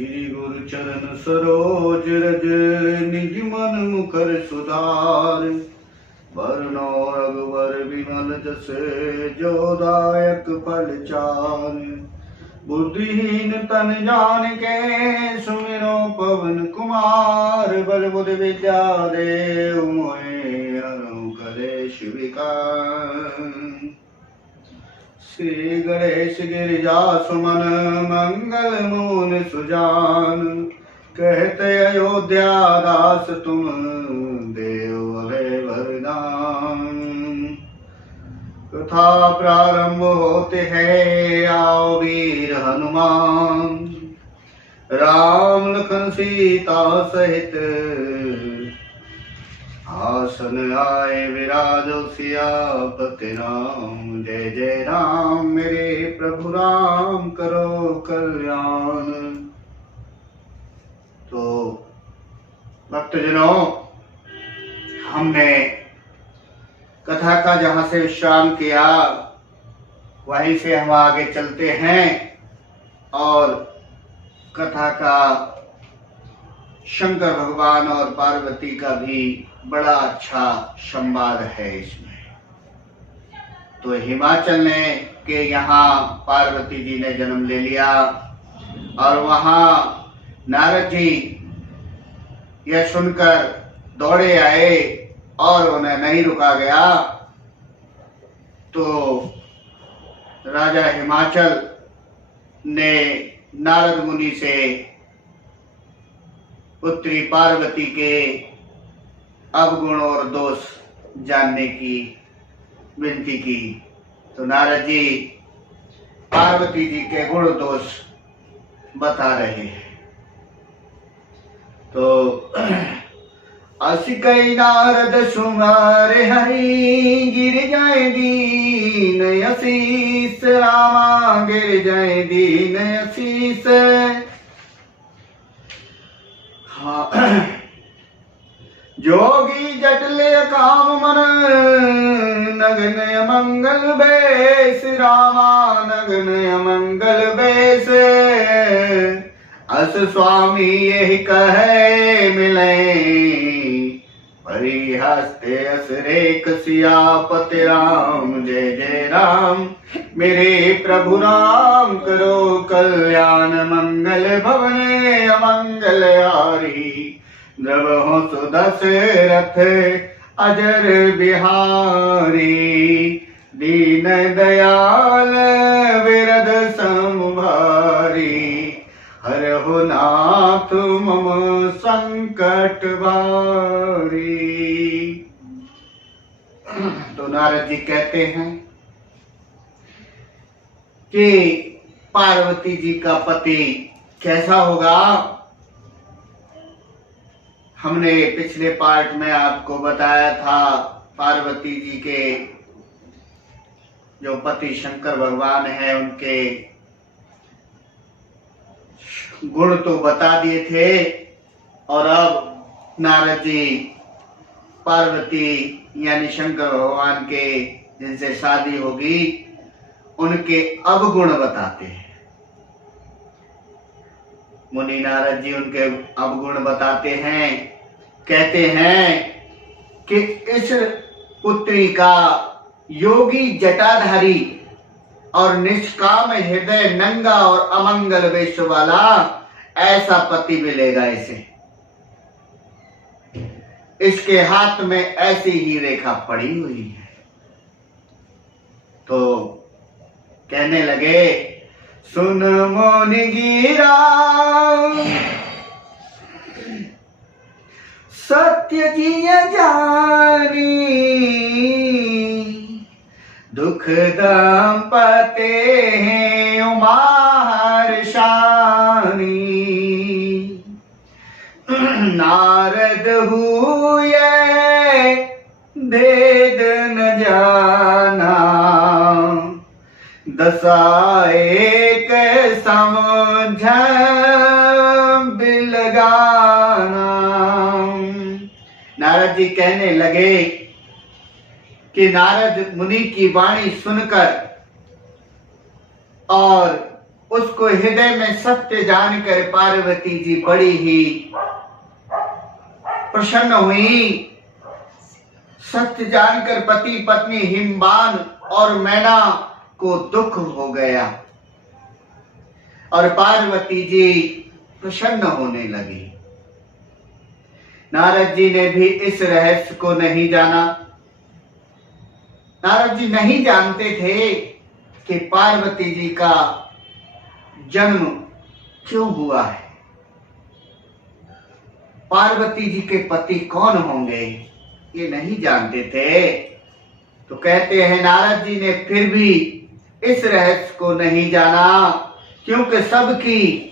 श्री गुरु चरण सरोज रज निज मन मुखर सुधार। वरनो रघुवर विमल जस जो दायक फल चार। बुद्धिहीन तन जान के सुमिरो पवन कुमार। बल बुध विद्या देव मोहि हरहु कलेश विकार। श्री गणेश गिरिजा सुमन मंगल मूल सुजान। कहते अयोध्या दास तुम देव है वरदान। कथा प्रारंभ होते है आओ वीर हनुमान। राम लखन सीता सहित आसन आए विराजो सियापति राम। जय जय राम मेरे प्रभु राम करो कल्याण। तो भक्तजनों, हमने कथा का जहां से विश्राम किया वहीं से हम आगे चलते हैं और कथा का शंकर भगवान और पार्वती का भी बड़ा अच्छा संवाद है इसमें। तो हिमाचल ने के यहाँ पार्वती जी ने जन्म ले लिया और वहां नारद जी यह सुनकर दौड़े आए और उन्हें नहीं रुका गया। तो राजा हिमाचल ने नारद मुनि से पुत्री पार्वती के अवगुण और दोष जानने की विनती की। तो नारद जी पार्वती जी के गुण दोष बता रहे हैं। तो असी कई नारद सुमारे हरि। गिर जाए दीन असीस रामा। गिर जाए दीन असीस। हाँ, जोगी जटले काम मन नगन मंगल बेस रामा। नगन मंगल बेस। अस स्वामी यही कहे मिले। परि हस्ते अस रेख सियापति राम। जय जय राम मेरे प्रभु राम करो कल्याण। मंगल भवने अमंगल हारी। द्रवहु सुदशरथ अजर बिहारी। दीन दयाल विरद संभारी। हरहु नाथ मम संकट भारी। तो नारद जी कहते हैं कि पार्वती जी का पति कैसा होगा। हमने पिछले पार्ट में आपको बताया था पार्वती जी के जो पति शंकर भगवान हैं उनके गुण तो बता दिए थे। और अब नारद जी पार्वती यानी शंकर भगवान के जिनसे शादी होगी उनके अवगुण बताते हैं। मुनि नारद जी उनके अवगुण बताते हैं। कहते हैं कि इस पुत्री का योगी जटाधारी और निष्काम हृदय नंगा और अमंगल वेश वाला ऐसा पति मिलेगा इसे। इसके हाथ में ऐसी ही रेखा पड़ी हुई है। तो कहने लगे सुन मोन गिरा सत्य जिय जानी। दुख दंपते हैं उमार शानी। नारद हुए भेद न जाना। दशा एक समझ बिलगाना। नारद जी कहने लगे कि नारद मुनि की वाणी सुनकर और उसको हृदय में सत्य जानकर पार्वती जी बड़ी ही प्रसन्न हुई। सत्य जानकर पति पत्नी हिमवान और मैना को दुख हो गया और पार्वती जी प्रसन्न होने लगी। नारद जी ने भी इस रहस्य को नहीं जाना। नारद जी नहीं जानते थे कि पार्वती जी का जन्म क्यों हुआ है, पार्वती जी के पति कौन होंगे, ये नहीं जानते थे। तो कहते हैं नारद जी ने फिर भी इस रहस्य को नहीं जाना, क्योंकि सबकी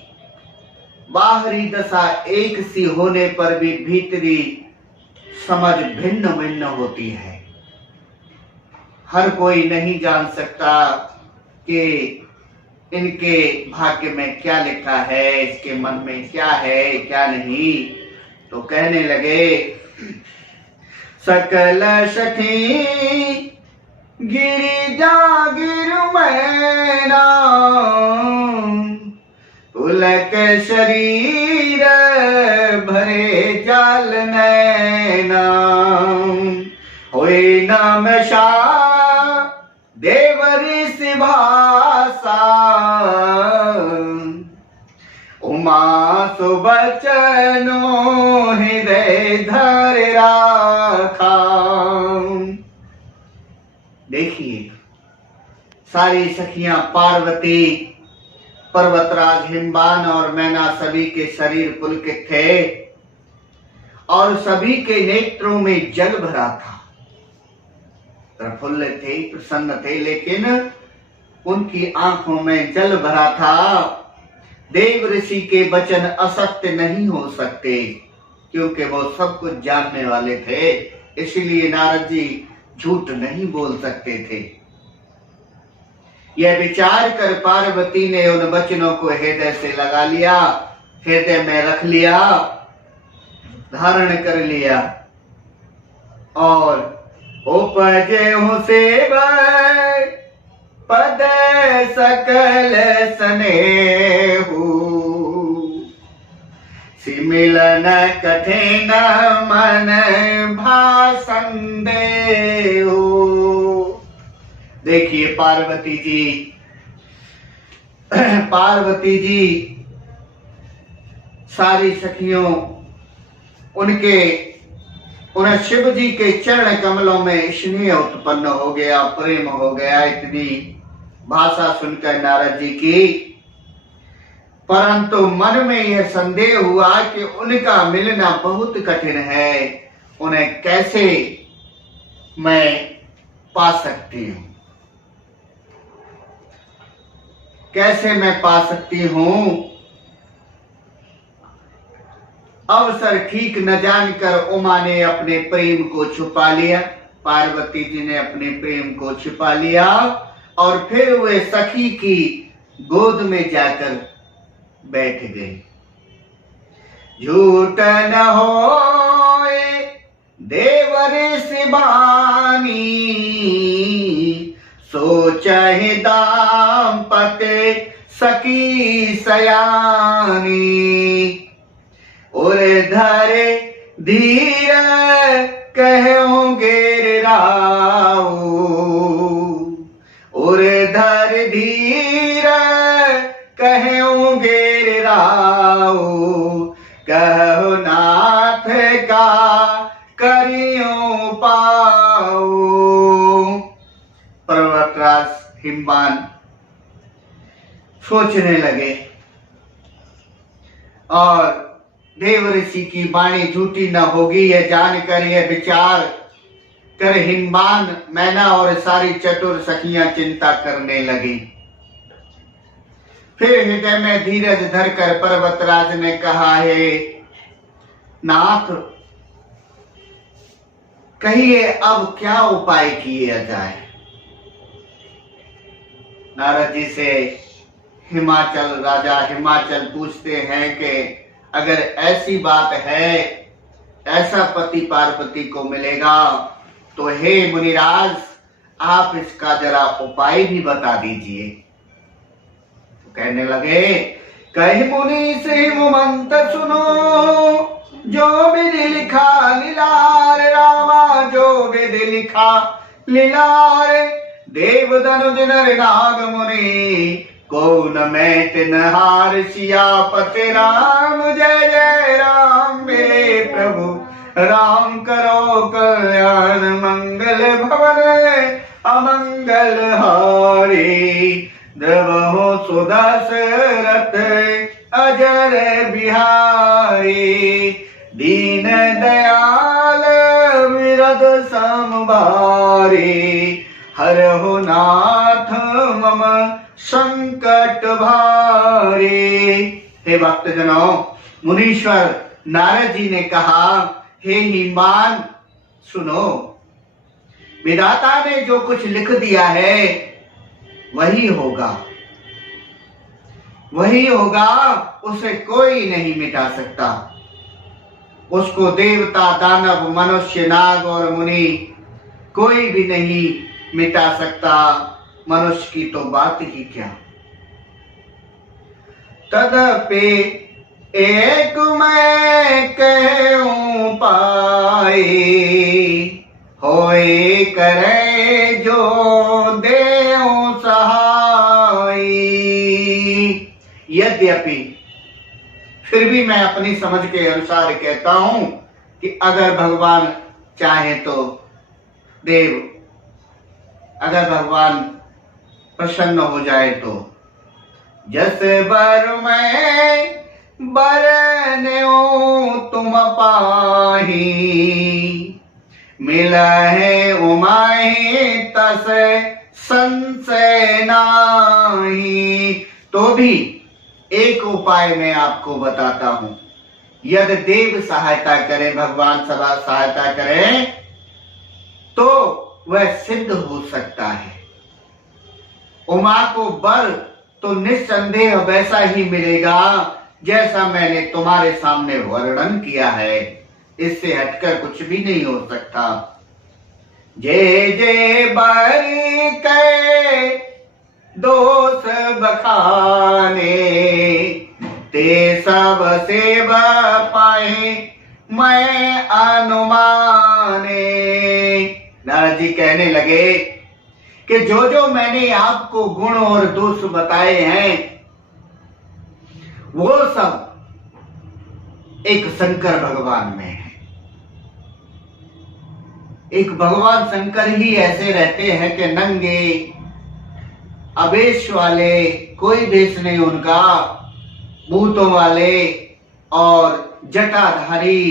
बाहरी दशा एक सी होने पर भी भीतरी समझ भिन्न भिन्न होती है। हर कोई नहीं जान सकता कि इनके भाग्य में क्या लिखा है, इसके मन में क्या है क्या नहीं। तो कहने लगे सकल सखी गिरिजा गिर मैना, पुलक शरीर भरे जाल नैना, होए नाम शाह देवरी सिभासा, उमा सुबचनो हृदय धर राखा। देखिए सारी सखियां पार्वती, पर्वतराज हिमवान और मैना सभी के शरीर पुलकित थे और सभी के नेत्रों में जल भरा था। प्रफुल्ल थे, प्रसन्न थे, लेकिन उनकी आंखों में जल भरा था। देव ऋषि के वचन असत्य नहीं हो सकते, क्योंकि वो सब कुछ जानने वाले थे, इसलिए नारद जी झूठ नहीं बोल सकते थे। यह विचार कर पार्वती ने उन वचनों को हृदय से लगा लिया, हृदय में रख लिया, धारण कर लिया और उपजे हूँ सेव पद सकल स्नेहु, सिमिलन कठिन मन भाषण देहु। देखिए पार्वती जी सारी सखियों उन शिव जी के चरण कमलों में स्नेह उत्पन्न हो गया, प्रेम हो गया। इतनी भाषा सुनकर नारद जी की, परंतु मन में यह संदेह हुआ कि उनका मिलना बहुत कठिन है, उन्हें कैसे मैं पा सकती हूँ, कैसे मैं पा सकती हूँ। अवसर ठीक न जानकर उमा ने अपने प्रेम को छुपा लिया, पार्वती जी ने अपने प्रेम को छुपा लिया और फिर वे सखी की गोद में जाकर बैठ गए। झूठ न होए देवर सिबानी, सोचहि दाम्पत्य सखी सयानी, और धरे धीर कहोगे राऊ, और धर धीर कहोगे राऊ, कहो नाथ का करियो पाऊ। पर्वतराज हिमवान सोचने लगे और देव ऋषि की वाणी झूठी न होगी यह जानकर, यह विचार कर हिमवान, मैना और सारी चतुर सखियां चिंता करने लगी। फिर हृदय में धीरज धरकर पर्वतराज ने कहा, हे नाथ कहिए अब क्या उपाय किया जाए। नारद जी से राजा हिमाचल पूछते हैं कि अगर ऐसी बात है, ऐसा पति पार्वती को मिलेगा तो हे मुनिराज आप इसका जरा उपाय भी बता दीजिए। तो कहने लगे, कही मुनि से मंत सुनो, जो विधि लिखा लीलार रामा, जो विधि लिखा लीलार। देव धनुज नर नाग मुनि, को न मैं तिनहार। सियापति राम जय जय राम, मेरे प्रभु राम करो कल्याण। मंगल भवन अमंगल हारी, द्रवहु सुदशरथ अजर बिहारी। दीन दयाल विरद समभारी, हरहु नाथ मम संकट भारी। हे भक्तजनों, मुनीश्वर नारद जी ने कहा, हे हिमान सुनो, विधाता ने जो कुछ लिख दिया है वही होगा, वही होगा, उसे कोई नहीं मिटा सकता। उसको देवता दानव मनुष्य नाग और मुनि कोई भी नहीं मिटा सकता। मनुष्य की तो बात ही क्या। तदपि एक मैं कहूं पाई, होए करे जो देऊं सहाई। यद्यपि फिर भी मैं अपनी समझ के अनुसार कहता हूं कि अगर भगवान चाहे तो देव, अगर भगवान प्रसन्न हो जाए तो। जस बर मैं बरन्यो तुम पाही, मिला है उमाही तस संशय नाही। तो भी एक उपाय मैं आपको बताता हूं, यदि देव सहायता करे, भगवान सदा सहायता करे तो वह सिद्ध हो सकता है। उमा को वर तो निस्संदेह वैसा ही मिलेगा जैसा मैंने तुम्हारे सामने वर्णन किया है, इससे हटकर कुछ भी नहीं हो सकता। जे जे बरी के दोष बखाने, ते सब सेव पाए मैं अनुमाने। नारद जी कहने लगे कि जो जो मैंने आपको गुण और दोष बताए हैं वो सब एक शंकर भगवान में है। एक भगवान शंकर ही ऐसे रहते हैं कि नंगे अवेश वाले, कोई भेष नहीं उनका, भूतों वाले और जटाधारी,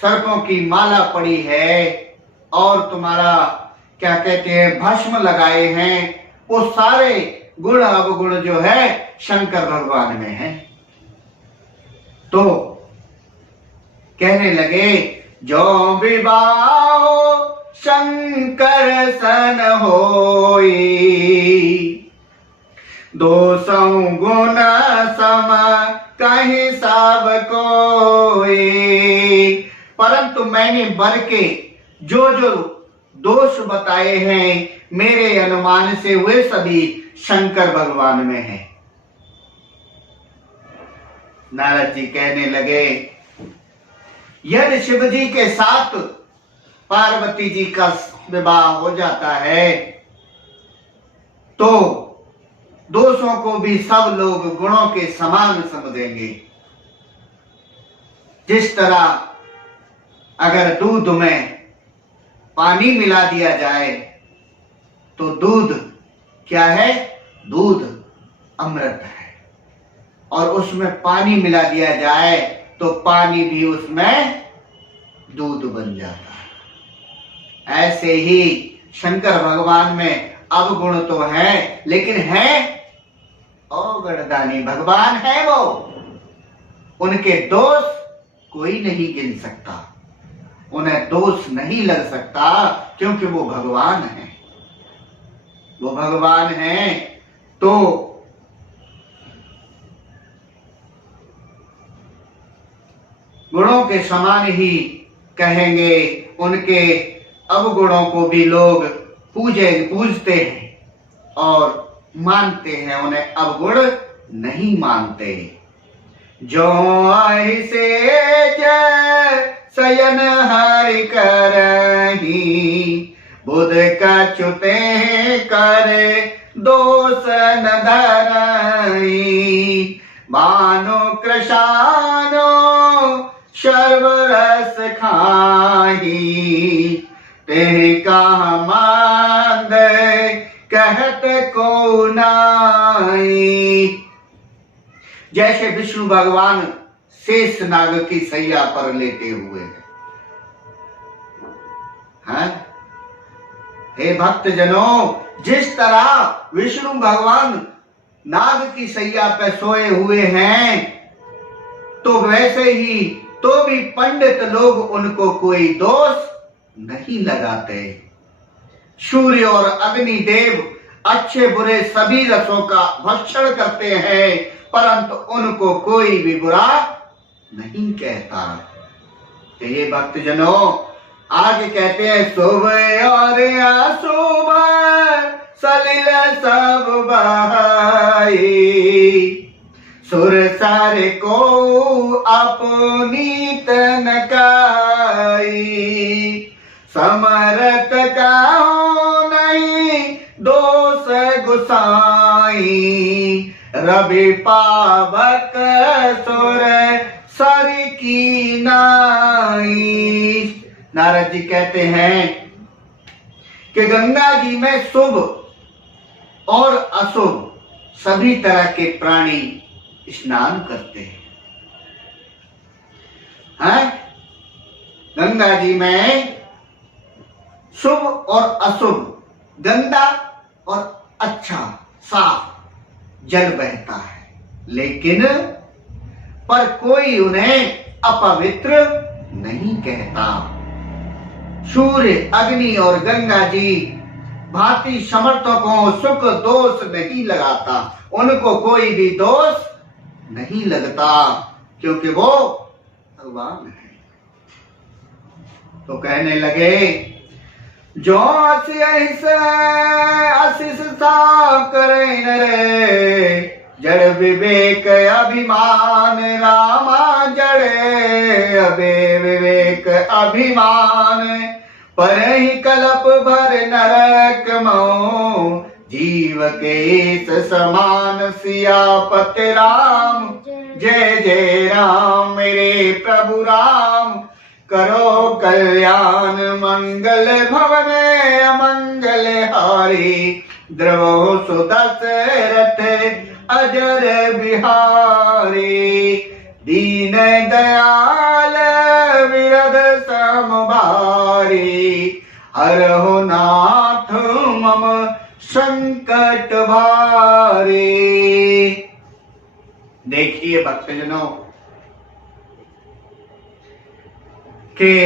सर्पों की माला पड़ी है और तुम्हारा क्या कहते हैं भस्म लगाए हैं। वो सारे गुण अवगुण जो है शंकर भगवान में है। तो कहने लगे, जो विवाह शंकर सन होई, दोषों गुण सम कहीं सब कोई। परंतु मैंने वर के जो जो दोष बताए हैं मेरे अनुमान से वे सभी शंकर भगवान में हैं। नारद जी कहने लगे, यदि शिव जी के साथ पार्वती जी का विवाह हो जाता है तो दोषों को भी सब लोग गुणों के समान समझेंगे। जिस तरह अगर दूध में पानी मिला दिया जाए तो दूध क्या है? दूध अमृत है, और उसमें पानी मिला दिया जाए तो पानी भी उसमें दूध बन जाता है। ऐसे ही शंकर भगवान में अवगुण तो है, लेकिन है अवगुणदानी भगवान है वो। उनके दोष कोई नहीं गिन सकता, उन्हें दोष नहीं लग सकता, क्योंकि वो भगवान है। वो भगवान है तो गुणों के समान ही कहेंगे। उनके अवगुणों को भी लोग पूजते हैं और मानते हैं, उन्हें अवगुण नहीं मानते। जो ऐसे जय शयन हरि करही, बुध कछुते करे दोष न धरही। मानो कृशानो सर्वरस खाही, ते कहा मांद कहत को नाई। जैसे विष्णु भगवान शेष नाग की सैया पर लेटे हुए हैं। हे भक्तजनों, जिस तरह विष्णु भगवान नाग की सैया पर सोए हुए हैं, तो वैसे ही तो भी पंडित लोग उनको कोई दोष नहीं लगाते। सूर्य और अग्नि देव अच्छे बुरे सभी रसों का भक्षण करते हैं, परंतु उनको कोई भी बुरा नहीं कहता। तो ये भक्तजनों आगे कहते हैं, शुभ और अशुभ सलिल सब बहाई, सुर सारे को अपनी तनकाई। समरत का नहीं दोष गुसाई, रवि पावक सुर सर की नाई। नारद जी कहते हैं कि गंगा जी में शुभ और अशुभ सभी तरह के प्राणी स्नान करते हैं। गंगा जी में शुभ और अशुभ, गंदा और अच्छा साफ जल बहता है, लेकिन पर कोई उन्हें अपवित्र नहीं कहता। सूर्य, अग्नि और गंगा जी भांति समर्थकों सुख दोष नहीं लगाता, उनको कोई भी दोष नहीं लगता, क्योंकि वो भगवान है। तो कहने लगे, जो आशीष सा करे नरे, जड़ विवेक अभिमान रामा जड़े। अबे विवेक अभिमान पर ही कल्प भर नरक मो, जीव के इस समान सियापति राम। जय जय राम मेरे प्रभु राम, करो कल्याण मंगल भवन अमंगल हारी। द्रवो सुदशरथ अजर बिहारी, दीन दयाल विरध समभारी। हरहु नाथ मम संकट भारी। देखिए भक्तजनों के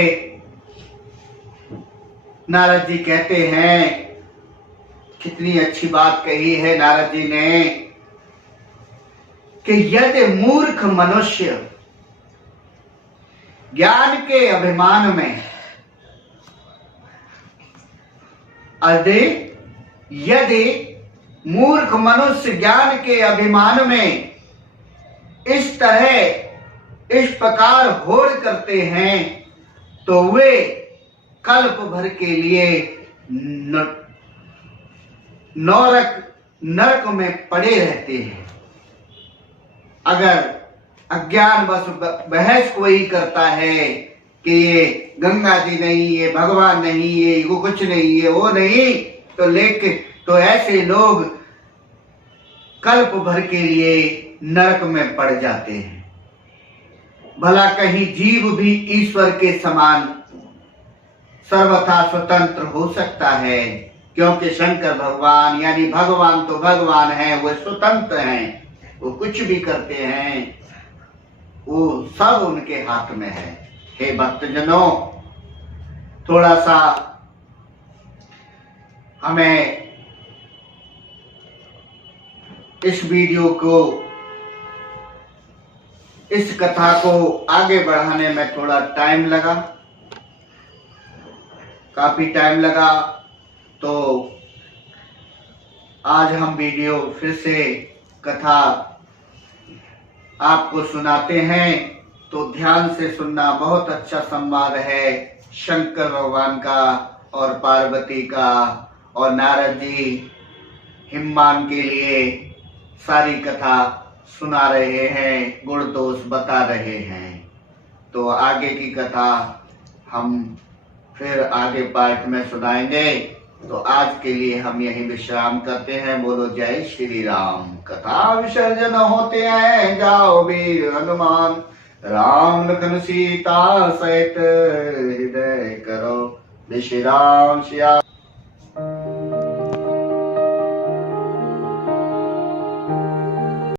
नारद जी कहते हैं, कितनी अच्छी बात कही है नारद जी ने, कि यदि मूर्ख मनुष्य ज्ञान के अभिमान में, यदि मूर्ख मनुष्य ज्ञान के अभिमान में इस तरह इस प्रकार होड़ करते हैं, तो वे कल्प भर के लिए नरक में पड़े रहते हैं। अगर अज्ञान बस बहस कोई करता है कि ये गंगा जी नहीं, ये भगवान नहीं, ये वो कुछ नहीं, ये वो नहीं, तो लेकिन तो ऐसे लोग कल्प भर के लिए नरक में पड़ जाते हैं। भला कहीं जीव भी ईश्वर के समान सर्वथा स्वतंत्र हो सकता है, क्योंकि शंकर भगवान यानी भगवान तो भगवान है, वो स्वतंत्र हैं, वो कुछ भी करते हैं, वो सब उनके हाथ में है। हे भक्तजनों, थोड़ा सा हमें इस वीडियो को, इस कथा को आगे बढ़ाने में थोड़ा टाइम लगा, काफी टाइम लगा। तो आज हम वीडियो फिर से कथा आपको सुनाते हैं तो ध्यान से सुनना। बहुत अच्छा संवाद है शंकर भगवान का और पार्वती का, और नारद जी हिममान के लिए सारी कथा सुना रहे हैं, गुण दोष बता रहे हैं। तो आगे की कथा हम फिर आगे पार्ट में सुनाएंगे। तो आज के लिए हम यही विश्राम करते हैं। बोलो जय श्री राम। कथा विसर्जन होते हैं, जाओ वीर हनुमान, राम लखन सीता सहित हृदय करो विश्राम। श्या